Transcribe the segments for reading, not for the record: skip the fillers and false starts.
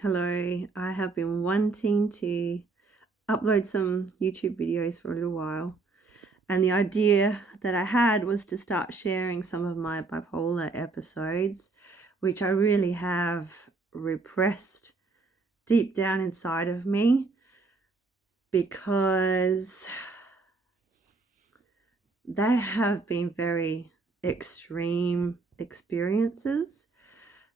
Hello, I have been wanting to upload some YouTube videos for a little while. And the idea that I had was to start sharing some of my bipolar episodes, which I really have repressed deep down inside of me because they have been very extreme experiences.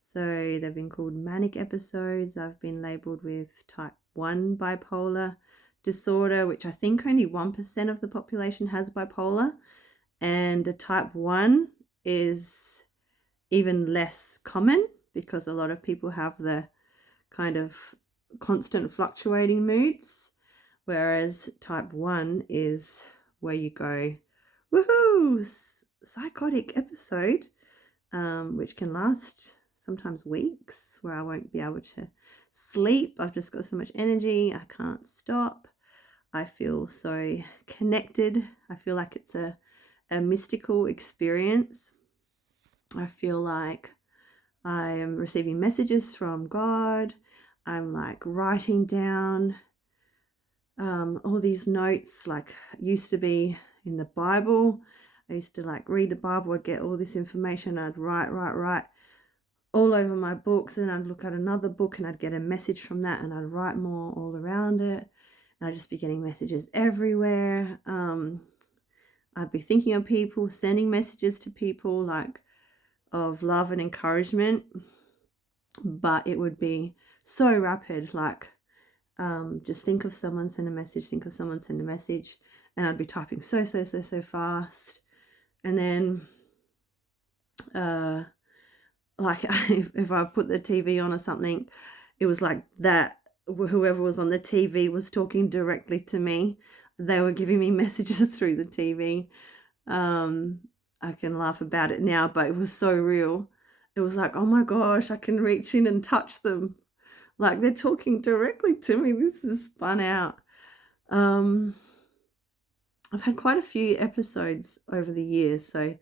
So they've been called manic episodes. I've been labeled with type 1 bipolar disorder, which I think only 1% of the population has bipolar. And a type 1 is even less common because a lot of people have the kind of constant fluctuating moods, whereas type 1 is where you go, woohoo, psychotic episode, which can last sometimes weeks, where I won't be able to sleep. I've just got so much energy. I can't stop. I feel so connected. I feel like it's a mystical experience. I feel like I am receiving messages from God. I'm like writing down all these notes, like used to be in the Bible. I used to like read the Bible, I'd get all this information, I'd write all over my books, and I'd look at another book and I'd get a message from that and I'd write more all around it. And I'd just be getting messages everywhere. I'd be thinking of people, sending messages to people like of love and encouragement, but it would be so rapid, like just think of someone, send a message, think of someone, send a message, and I'd be typing so fast. And then like if I put the TV on or something, it was like that whoever was on the TV was talking directly to me. They were giving me messages through the TV. I can laugh about it now, but it was so real. It was like, oh my gosh, I can reach in and touch them. Like they're talking directly to me. This is fun out. Um, I've had quite a few episodes over the years, so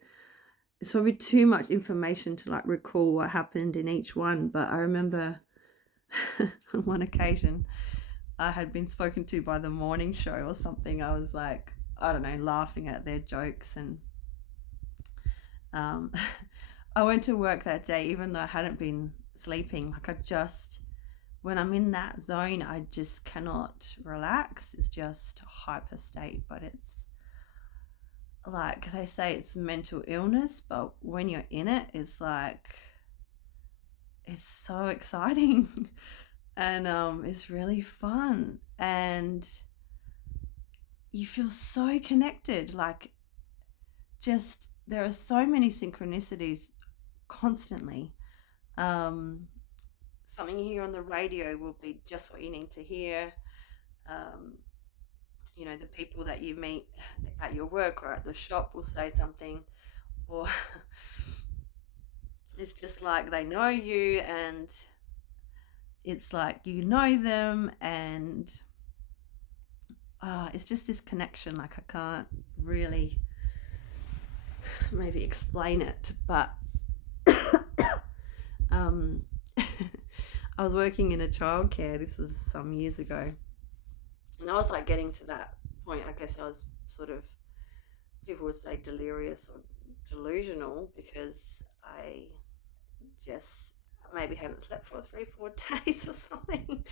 it's probably too much information to like recall what happened in each one. But I remember on one occasion I had been spoken to by the morning show or something. I was like, I don't know, laughing at their jokes, and um, I went to work that day even though I hadn't been sleeping. Like when I'm in that zone, I just cannot relax. It's just hyper state, but it's like they say it's mental illness, but when you're in it, it's like it's so exciting and it's really fun, and you feel so connected. Like just there are so many synchronicities constantly. Um, Something you hear on the radio will be just what you need to hear. Um, the people that you meet at your work or at the shop will say something, or it's just like they know you, and it's like you know them, and it's just this connection. Like I can't really maybe explain it, but um, I was working in a childcare. This was some years ago, and I was like getting to that point. I guess I was sort of, people would say, delirious or delusional, because I just maybe hadn't slept for 3 4 days or something.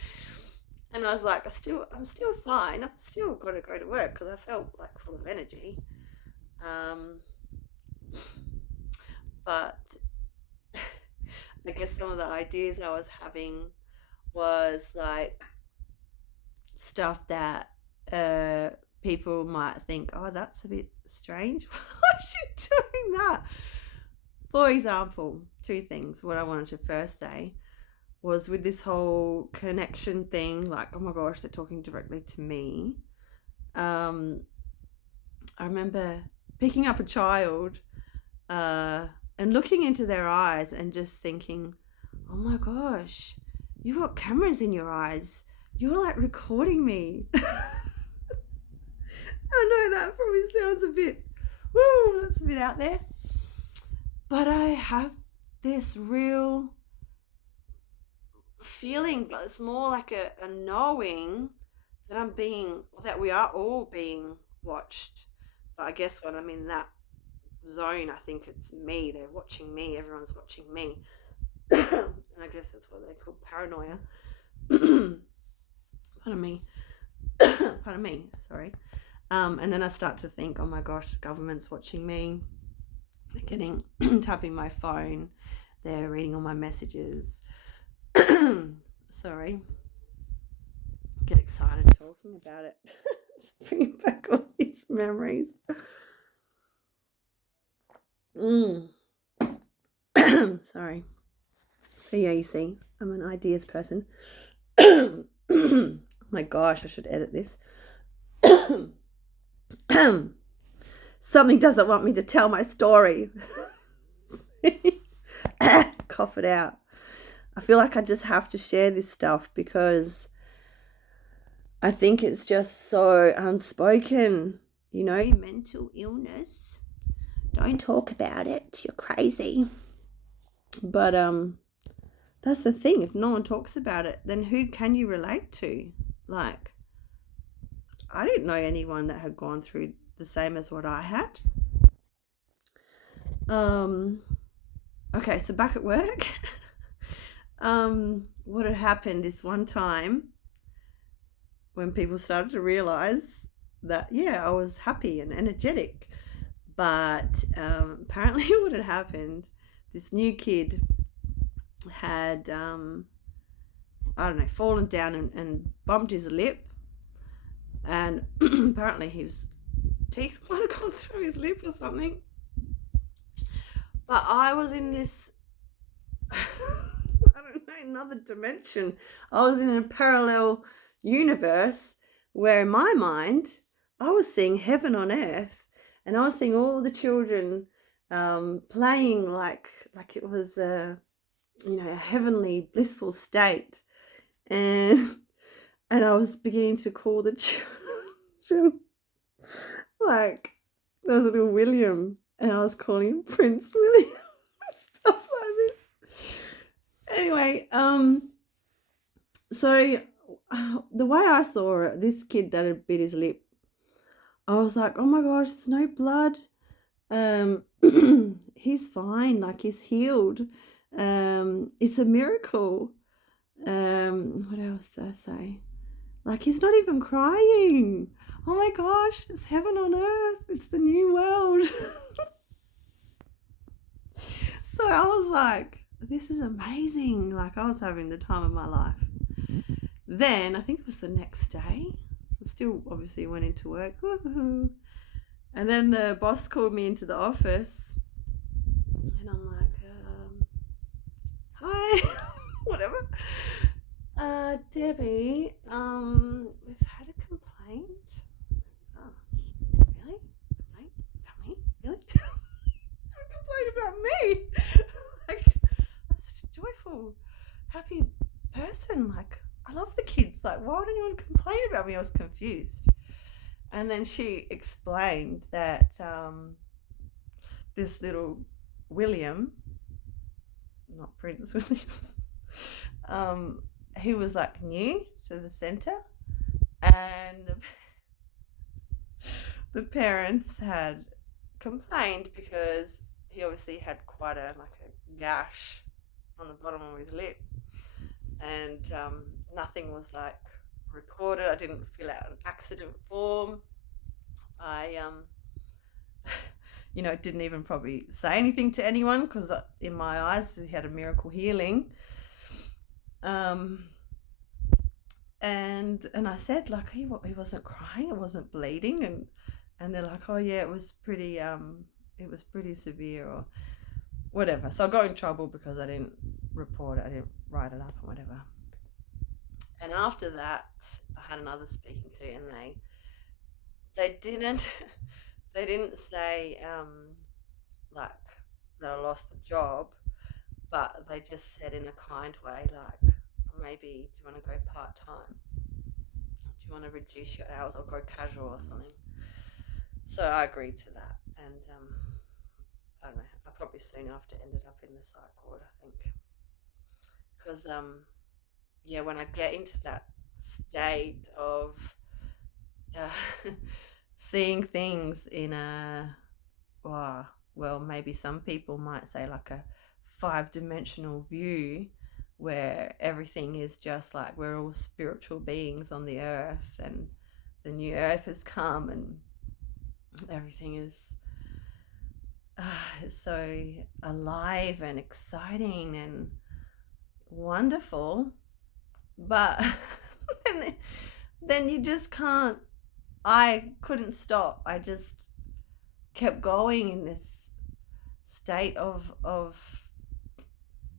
And I was like, I'm still fine. I've still got to go to work because I felt like full of energy. Um, but I guess some of the ideas I was having was like stuff that people might think, oh, that's a bit strange. Why is she doing that? For example, two things. What I wanted to first say was with this whole connection thing, like, oh my gosh, they're talking directly to me. Um, I remember picking up a child and looking into their eyes and just thinking, oh my gosh, you've got cameras in your eyes. You're like recording me. I know that probably sounds a bit, woo, that's a bit out there. But I have this real feeling, but it's more like a knowing that that we are all being watched. But I guess when I'm in that zone, I think it's me. They're watching me. Everyone's watching me. And I guess that's what they call paranoia. Pardon me. Pardon me. Sorry. And then I start to think, oh my gosh, the government's watching me. They're getting tapping my phone. They're reading all my messages. Sorry. Get excited talking about it. It's bringing back all these memories. Sorry. So yeah, you see, I'm an ideas person. Oh my gosh, I should edit this. Something doesn't want me to tell my story. Cough it out. I feel like I just have to share this stuff because I think it's just so unspoken. You know, mental illness. Don't talk about it. You're crazy. But that's the thing. If no one talks about it, then who can you relate to? Like, I didn't know anyone that had gone through the same as what I had. Okay, so back at work. What had happened this one time when people started to realize that, yeah, I was happy and energetic. But apparently what had happened, this new kid had, I don't know, fallen down and bumped his lip. And apparently his teeth might have gone through his lip or something. But I was in this, I don't know, another dimension. I was in a parallel universe where in my mind, I was seeing heaven on earth. And I was seeing all the children playing like it was a heavenly, blissful state. And I was beginning to call the children like there was a little William, and I was calling him Prince William, stuff like this. Anyway, so the way I saw it, this kid that had bit his lip, I was like, oh my gosh, there's no blood. He's fine, like he's healed. It's a miracle. What else did I say? Like, he's not even crying. Oh my gosh, it's heaven on earth. It's the new world. So I was like, this is amazing. Like, I was having the time of my life. Then, I think it was the next day. So still obviously went into work. Woo-hoo. And then the boss called me into the office. And I'm like, hi. Whatever. Debbie, we've had a complaint. Oh, really? Complaint about me? Really? A complaint about me? Like, I'm such a joyful, happy person. Like, I love the kids. Like, why would anyone complain about me? I was confused. And then she explained that this little William, not Prince William, he was like new to the centre, and the parents had complained because he obviously had quite a gash on the bottom of his lip, and nothing was like recorded. I didn't fill out an accident form. I didn't even probably say anything to anyone because in my eyes he had a miracle healing. And I said, like, he wasn't crying, it wasn't bleeding, and they're like, oh yeah, it was pretty severe or whatever. So I got in trouble because I didn't report it, I didn't write it up or whatever. And after that, I had another speaking to, and they didn't say like that I lost the job, but they just said in a kind way, like, maybe do you want to go part-time? Do you want to reduce your hours or go casual or something? So I agreed to that, and I don't know, I probably soon after ended up in the psych ward, I think, because yeah, when I get into that state of uh, seeing things in a, well, maybe some people might say like a five-dimensional view, where everything is just like we're all spiritual beings on the earth, and the new earth has come, and everything is so alive and exciting and wonderful. But then, then you just can't. I couldn't stop. I just kept going in this state of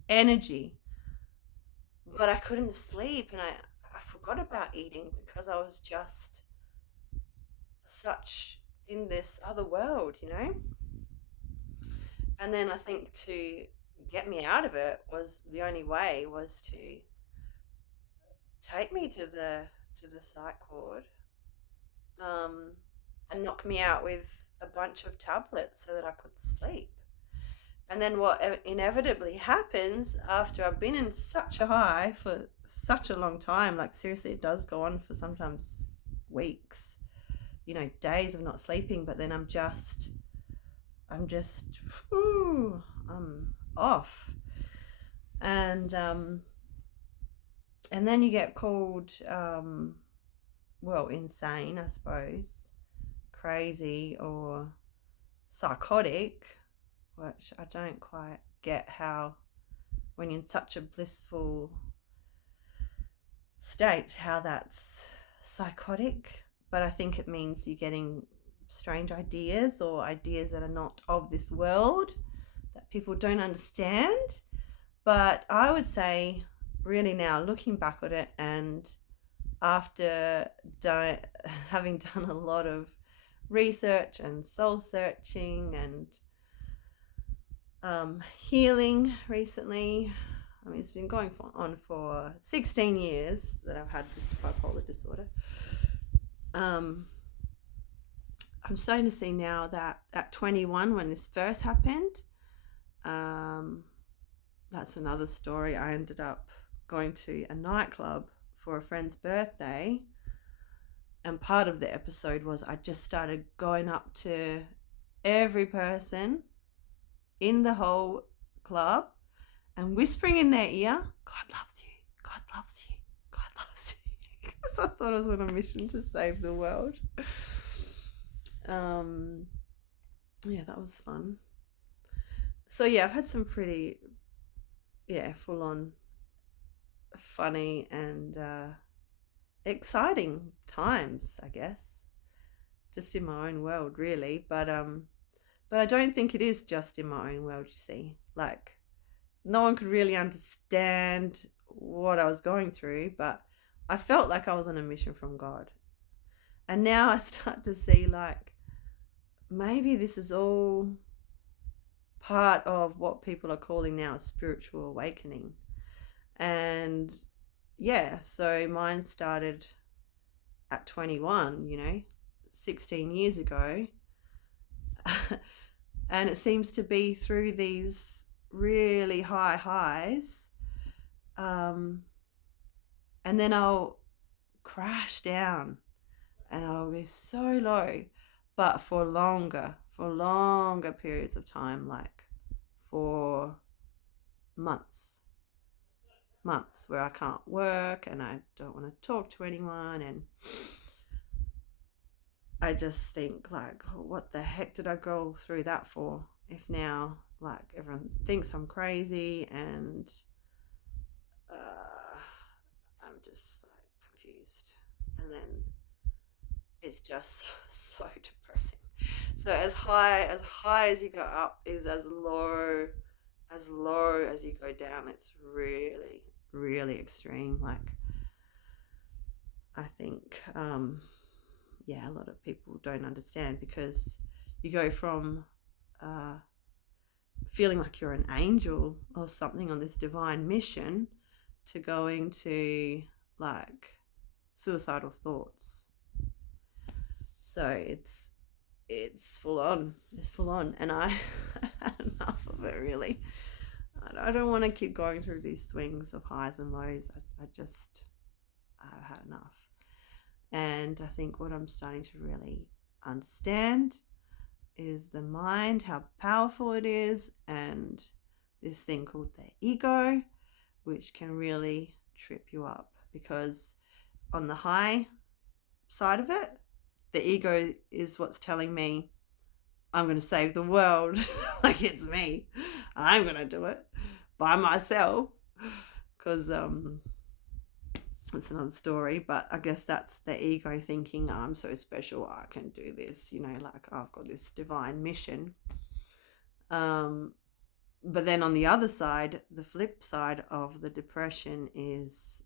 energy, but I couldn't sleep, and I forgot about eating because I was just such in this other world, you know. And then I think to get me out of it was the only way was to take me to the psych ward, um, and knock me out with a bunch of tablets so that I could sleep. And then what inevitably happens after I've been in such a high for such a long time, like seriously, it does go on for sometimes weeks, you know, days of not sleeping, but then I'm just, whew, I'm off. And and then you get called, well, insane, I suppose, crazy or psychotic, which I don't quite get how, when you're in such a blissful state, how that's psychotic. But I think it means you're getting strange ideas or ideas that are not of this world that people don't understand. But I would say, really, now looking back at it, and after having done a lot of research and soul searching and healing recently. I mean, it's been going on for 16 years that I've had this bipolar disorder. I'm starting to see now that at 21, when this first happened, that's another story. I ended up going to a nightclub for a friend's birthday, and part of the episode was I just started going up to every person in the whole club and whispering in their ear, God loves you, God loves you, God loves you. Because I thought I was on a mission to save the world. Yeah, that was fun. So yeah, I've had some pretty, full on funny and exciting times, I guess, just in my own world, really. But I don't think it is just in my own world. You see, like, no one could really understand what I was going through, but I felt like I was on a mission from God. And now I start to see, like, maybe this is all part of what people are calling now a spiritual awakening. And yeah, so mine started at 21, 16 years ago. And it seems to be through these really high highs. And then I'll crash down and I'll be so low, but for longer periods of time, like for months where I can't work and I don't want to talk to anyone, and I just think, like, what the heck did I go through that for, if now, like, everyone thinks I'm crazy, and I'm just like confused. And then it's just so depressing. So as you go up is as low as you go down. It's really, really extreme. Like, I think a lot of people don't understand, because you go from feeling like you're an angel or something on this divine mission to going to, like, suicidal thoughts. So it's full on. And I have had enough of it, really. I don't want to keep going through these swings of highs and lows. I've had enough. And I think what I'm starting to really understand is the mind, how powerful it is, and this thing called the ego, which can really trip you up, because on the high side of it, the ego is what's telling me I'm going to save the world. Like, it's me. I'm going to do it by myself, because it's another story, but I guess that's the ego thinking I'm so special, I can do this, like I've got this divine mission. But then on the other side, the flip side of the depression is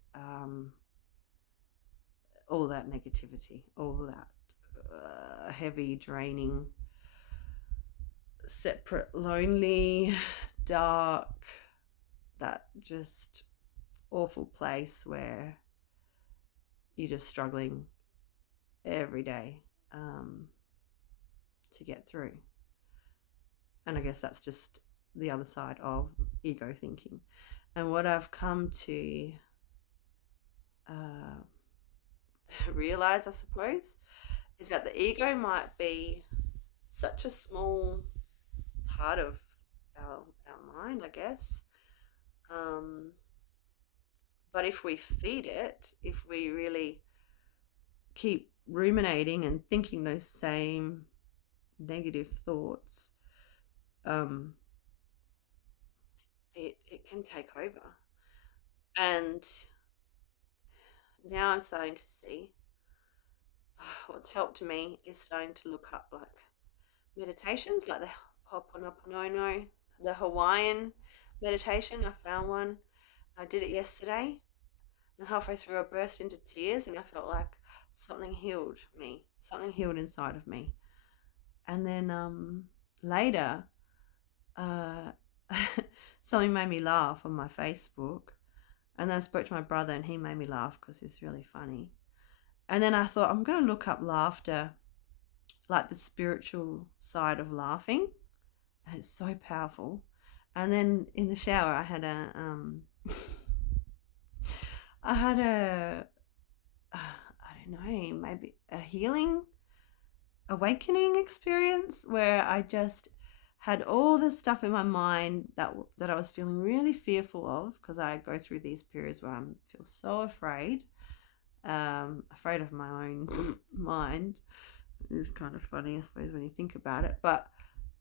all that negativity, all that heavy, draining, separate, lonely, dark, that just awful place where you're just struggling every day to get through. And I guess that's just the other side of ego thinking. And what I've come to realize, I suppose, is that the ego might be such a small part of our mind, I guess. But if we feed it, if we really keep ruminating and thinking those same negative thoughts, it can take over. And now I'm starting to see what's helped me is starting to look up like meditations, like the Ho'oponopono, the Hawaiian meditation. I found one. I did it yesterday, and halfway through I burst into tears, and I felt like something healed me, something healed inside of me. And then later, something made me laugh on my Facebook, and then I spoke to my brother, and he made me laugh because he's really funny. And then I thought, I'm going to look up laughter, like the spiritual side of laughing, and it's so powerful. And then in the shower, I had a I don't know, maybe a healing, awakening experience where I just had all this stuff in my mind that I was feeling really fearful of, because I go through these periods where I feel so afraid, afraid of my own mind. It's kind of funny, I suppose, when you think about it. But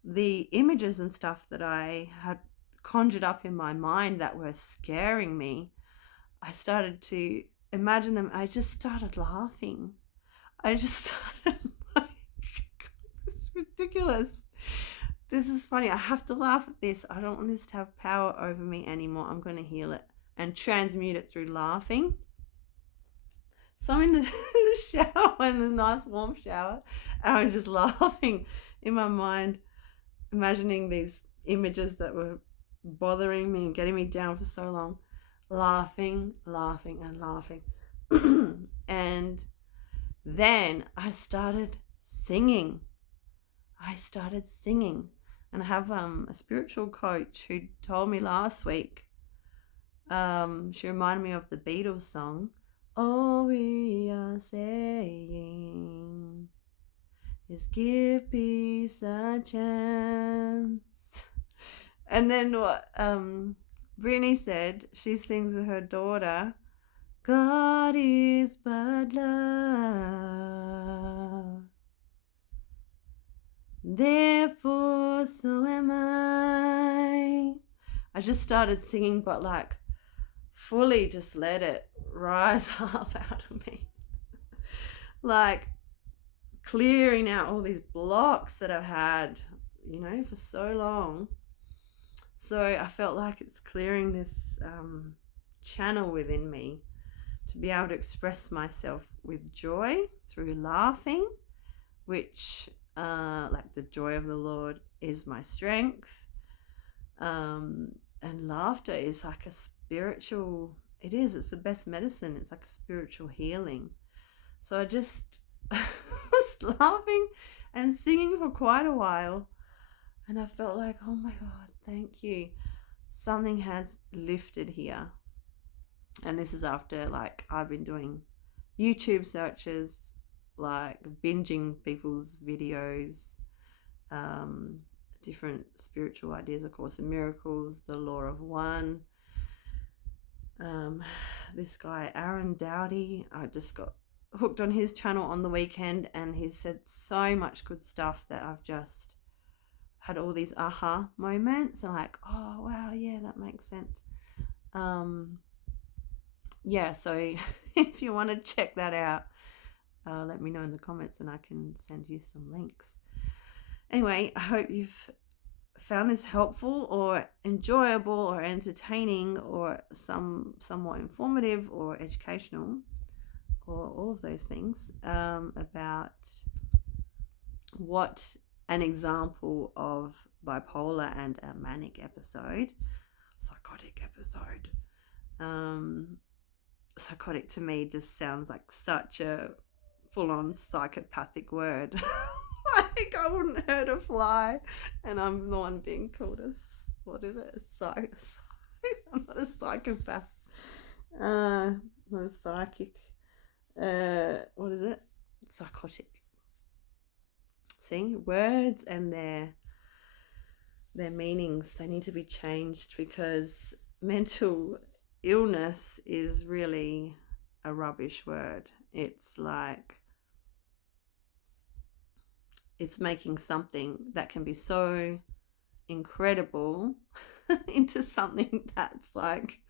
the images and stuff that I had conjured up in my mind that were scaring me, I started to imagine them. I just started laughing. I just started like, this is ridiculous. This is funny. I have to laugh at this. I don't want this to have power over me anymore. I'm going to heal it and transmute it through laughing. So I'm in the shower, in the nice warm shower, and I'm just laughing in my mind, imagining these images that were bothering me and getting me down for so long, laughing and laughing. And then I started singing. And I have a spiritual coach who told me last week, she reminded me of the Beatles song, all we are saying is give peace a chance. And then what Brittany said, she sings with her daughter, God is but love, therefore so am I. I just started singing, but like fully just let it rise up out of me. Like clearing out all these blocks that I've had, for so long. So I felt like it's clearing this channel within me to be able to express myself with joy through laughing, which like the joy of the Lord is my strength. And laughter is like a spiritual, it's the best medicine. It's like a spiritual healing. So I just was laughing and singing for quite a while, and I felt like, oh my God, thank you. something has lifted here. And this is after, like, I've been doing YouTube searches, like binging people's videos, different spiritual ideas, of Course in Miracles, the Law of One. This guy Aaron Dowdy, I just got hooked on his channel on the weekend, and he said so much good stuff that I've just had all these aha moments and like, oh wow, yeah, that makes sense. Yeah, so if you want to check that out, let me know in the comments and I can send you some links. Anyway, I hope you've found this helpful or enjoyable or entertaining or somewhat informative or educational, or all of those things, about what an example of bipolar and a manic episode, psychotic episode. Psychotic to me just sounds like such a full-on psychopathic word. Like I wouldn't hurt a fly, and I'm the one being called a, what is it? I'm not a psychopath. Not a psychic. What is it? Psychotic. See, words and their meanings, they need to be changed, because mental illness is really a rubbish word. It's like, it's making something that can be so incredible into something that's like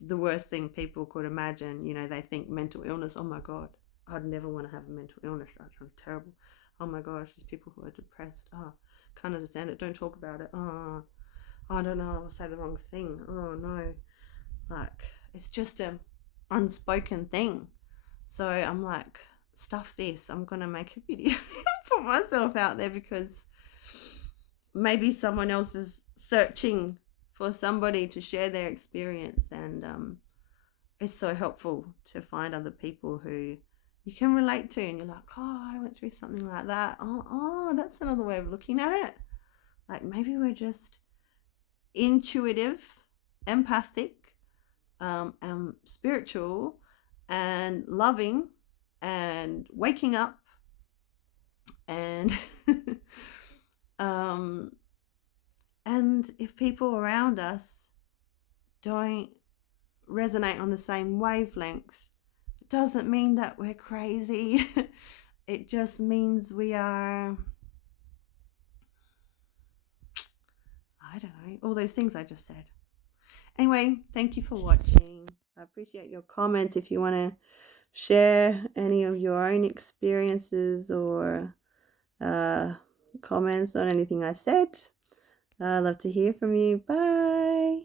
the worst thing people could imagine. You know, they think mental illness, oh my God, I'd never want to have a mental illness. That sounds terrible. Oh my gosh, there's people who are depressed. Oh, can't understand it. Don't talk about it. Oh, I don't know, I'll say the wrong thing. Oh no. Like, it's just a unspoken thing. So I'm like, stuff this. I'm going to make a video, put myself out there, because maybe someone else is searching for somebody to share their experience, and it's so helpful to find other people who you can relate to, and you're like, oh, I went through something like that. Oh, that's another way of looking at it. Like, maybe we're just intuitive, empathic, and spiritual and loving and waking up, and and if people around us don't resonate on the same wavelength, it doesn't mean that we're crazy. It just means we are, I don't know, all those things I just said. Anyway, thank you for watching. I appreciate your comments. If you want to share any of your own experiences or comments on anything I said, I'd love to hear from you. Bye.